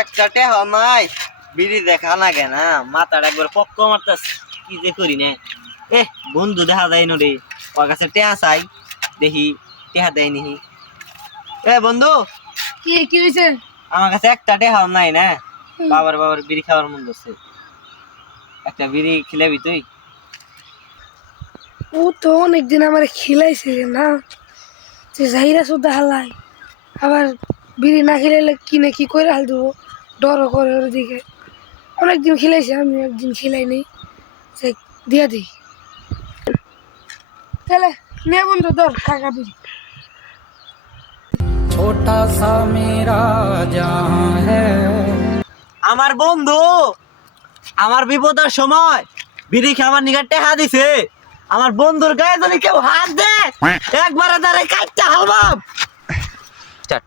একটা টেহা নাই বিড়ি দেখা না গে না মাথাটা একবার পক্ক মারতাস কি যে করি না এ বন্ধু দেখা যায় রে ওর কাছে টেহা চাই দেখি টেহা দেয় নি এ বন্ধু কি কি হইছে? আমার কাছে একটা টেহা নাই না বাবার বিড়ি খাওয়ার মন করছে একটা বিড়ি খিলাবি তুই ও তো অনেকদিন আমার খিলাইছে না, যে জাহিরা সুদ্ধা হালাই আবার বিড়ি না খিলাইলে কিনে কি করে হাল দেবো, ডরও করে ওর দিকে। অনেকদিন খিলাইছে, আমি একদিন খিলাই নেই, সে দিয়া দিই। তাহলে নে বন্ধু ধর কাকা বিড়ি। छोटा सा मेरा जहां है। আমার বন্ধু আমার বিপদের সময় বিড়ি খাবার নিকে টেহা দিছে। আমার বন্ধুর গায়ে যদি কেউ হাত দে একবারে তারে কাটতে হালবাম স্টার্ট।